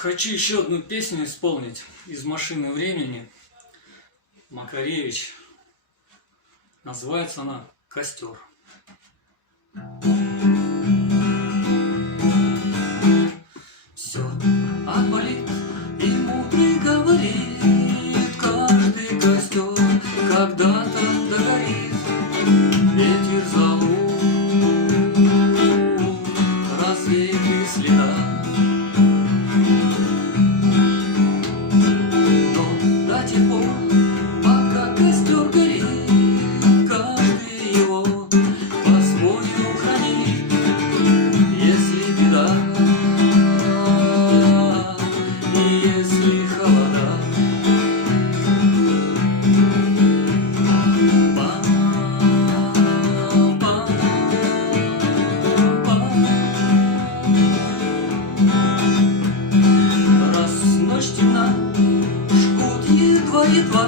Хочу еще одну песню исполнить из «Машины времени». Макаревич. Называется она «Костер». Все отболит, и мудрый говорит, каждый костер когда-то догорит. Ветер залу развеет без следа. Но до тех пор, пока костер горит, каждый его по-своему хранит. Если беда и если холода, раз ночь темна, жгут едва-едва,